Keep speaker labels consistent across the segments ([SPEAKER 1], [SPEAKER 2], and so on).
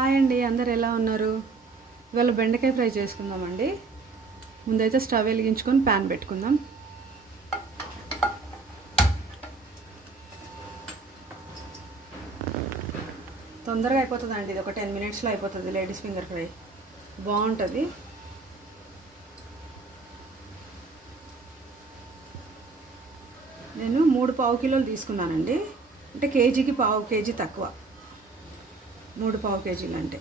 [SPEAKER 1] Hi అండి అందరు ఎలా ఉన్నారు? ఇవాళ బెండకాయ ఫ్రై చేసుకుందామండి. ముందైతే స్టవ్ వెలిగించుకొని ప్యాన్ పెట్టుకుందాం. తొందరగా అయిపోతుందండి ఇది ఒక టెన్ మినిట్స్లో అయిపోతుంది లేడీస్ ఫింగర్ ఫ్రై. బాగుంటుంది. నేను మూడు పావు కిలోలు తీసుకున్నానండి. అంటే కేజీకి పావు కేజీ తక్కువ. మూడు పావు కేజీలు అంటే.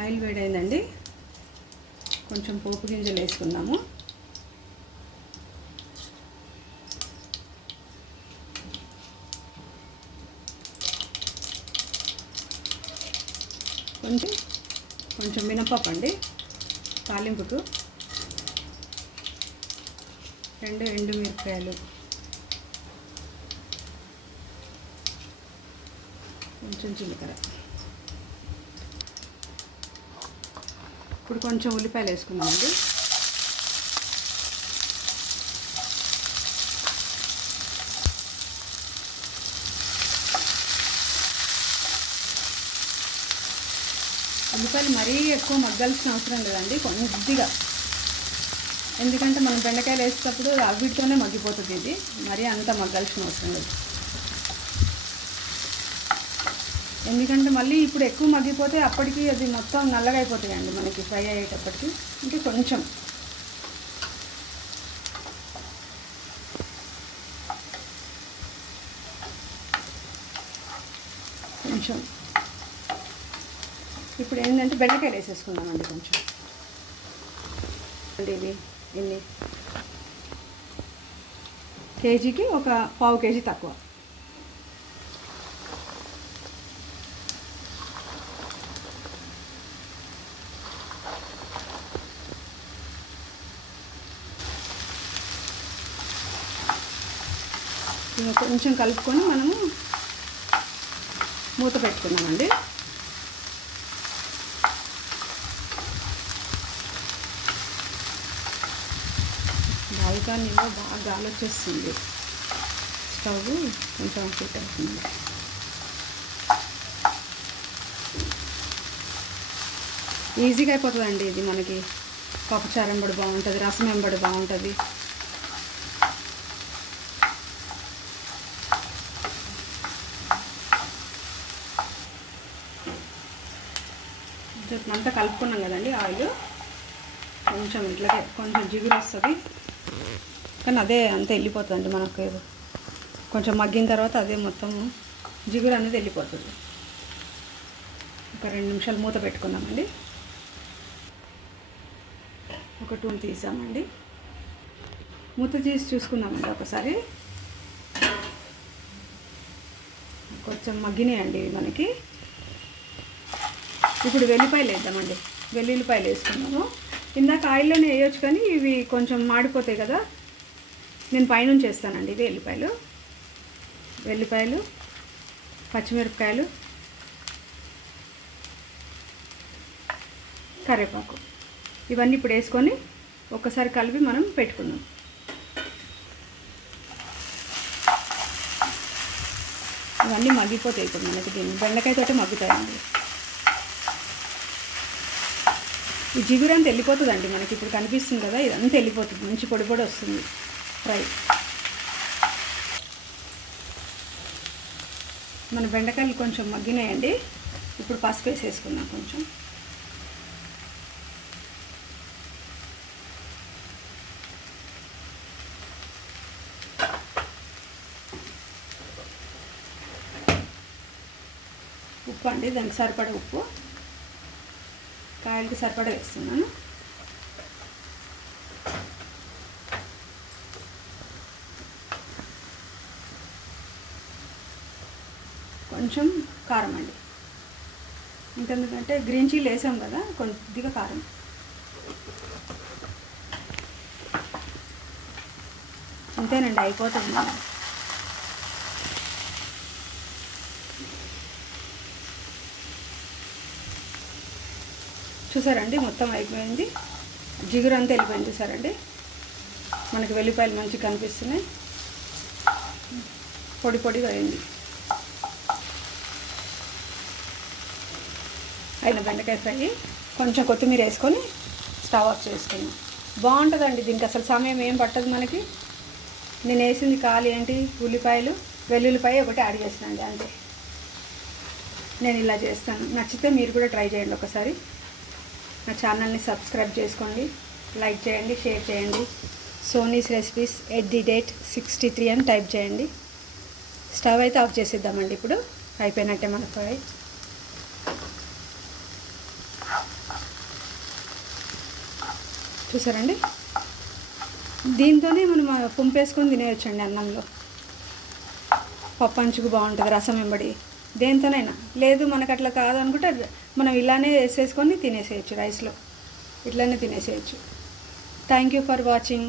[SPEAKER 1] ఆయిల్ వేడైందండి. కొంచెం పోపు గింజలు వేసుకుందాము కొంచెం కొంచెం మినపప్పు అండి తాలింపుకు. రెండు ఎండు మిరపకాయలు కొంచెం జీలకర్ర. ఇప్పుడు కొంచెం ఉల్లిపాయలు వేసుకుందామండి. ఉల్లిపాయలు మరీ ఎక్కువ మగ్గాల్సిన అవసరం లేదండి కొద్దిగా. ఎందుకంటే మనం బెండకాయలు వేసేటప్పుడు అవిటితోనే మగ్గిపోతుంది ఇది. మరీ అంత మగ్గాల్సిన అవసరం లేదు. ఎందుకంటే మళ్ళీ ఇప్పుడు ఎక్కువ మగ్గిపోతే అప్పటికి అది మొత్తం నల్లగా అయిపోతాయండి మనకి ఫ్రై అయ్యేటప్పటికి. ఇంకా కొంచెం. కొంచెం. ఇప్పుడు ఏంటంటే బెండకాయలు వేసేసుకుందామండి కొంచెం. అంటే ఇవి. ఇన్ని కేజీకి ఒక పావు కేజీ తక్కువ. కొంచెం కలుపుకొని మనము మూత పెట్టుకున్నామండి బాల్కనీలో బాగా గాలి వచ్చేస్తుంది స్టవ్ కొంచెం హీట్ అవుతుంది ఈజీగా అయిపోతుందండి ఇది మనకి. పప్పుచారం ఎంబడి బాగుంటుంది రసం ఎంబడి బాగుంటుంది. అంతా కలుపుకున్నాం కదండి ఆయిల్. కొంచెం ఇట్లాగే కొంచెం జిగురు వస్తుంది. కానీ అదే అంత వెళ్ళిపోతుందండి మనకు. కొంచెం మగ్గిన తర్వాత అదే మొత్తం జిగురు అనేది వెళ్ళిపోతుంది. ఒక రెండు నిమిషాలు మూత పెట్టుకుందామండి. ఒక టూ తీసామండి. మూత తీసి చూసుకున్నామండి ఒకసారి. కొంచెం మగ్గినాయండి మనకి. ఇప్పుడు వెల్లిపాయలు వేద్దామండి. వెల్లుల్లిపాయలు వేసుకున్నాము ఇందాక ఆయిల్లోనే వేయొచ్చు కానీ ఇవి కొంచెం మాడిపోతాయి కదా. నేను పైనుంచి వేస్తానండి ఇవి వెల్లిపాయలు వెల్లిపాయలు పచ్చిమిరపకాయలు కరివేపాకు. ఇవన్నీ ఇప్పుడు వేసుకొని ఒక్కసారి కలిపి మనం పెట్టుకుందాం. ఇవన్నీ మగ్గిపోతాయి ఇప్పుడు మనకి దీన్ని. బెండకాయతోటి మగ్గుతాయండి. ఈ జిగురంతా వెళ్ళిపోతుందండి మనకి. ఇప్పుడు కనిపిస్తుంది కదా ఇదంతా వెళ్ళిపోతుంది మంచి పొడి పొడి వస్తుంది. ఫ్రై మన బెండకాయలు కొంచెం మగ్గినాయండి. ఇప్పుడు పసుపు వేసేసుకుందాం కొంచెం. ఉప్పు అండి దానికి సరిపడే ఉప్పు. కాయలకి సరిపడా వేస్తున్నాను. కొంచెం కారం అండి. ఇంకెందుకంటే గ్రీన్ చిల్లీ వేసాం కదా కొద్దిగా కారం. అంతేనండి అయిపోతుంది. చూసారండి మొత్తం అయిపోయింది. జిగురు అంతా వెళ్ళిపోయింది చూసారండి. మనకి వెల్లిపాయలు మంచిగా కనిపిస్తున్నాయి. పొడి పొడిగా అయింది. అయిన బెండకాయ ఫ్రై. కొంచెం కొత్తిమీర వేసుకొని స్టవ్ ఆఫ్ చేసుకున్నాం బాగుంటుందండి దీనికి అసలు సమయం ఏం పట్టదు మనకి. నేను వేసింది కాలు ఏంటి? ఉల్లిపాయలు వెల్లుల్లిపాయ ఒకటి యాడ్ చేసినండి అంతే. నేను ఇలా చేస్తాను. నచ్చితే మీరు కూడా ట్రై చేయండి ఒకసారి. నా ఛానల్ని సబ్స్క్రైబ్ చేసుకోండి లైక్ చేయండి షేర్ చేయండి. Soni's recipes at the rate sixty three అని టైప్ చేయండి. స్టవ్ అయితే ఆఫ్ చేసేద్దామండి ఇప్పుడు. అయిపోయినట్టే మన ఫ్రై చూసారండి? దీంతోనే మనం పంపేసుకొని తినేయచ్చు అండి అన్నంలో. పప్పంచుకు బాగుంటుంది రసం వెంబడి. దేంతోనైనా. లేదు మనకు అట్లా కాదనుకుంటే మనం ఇలానే వేసేసుకొని తినేసేయచ్చు రైస్లో. ఇట్లానే తినేసేయచ్చు. Thank you for watching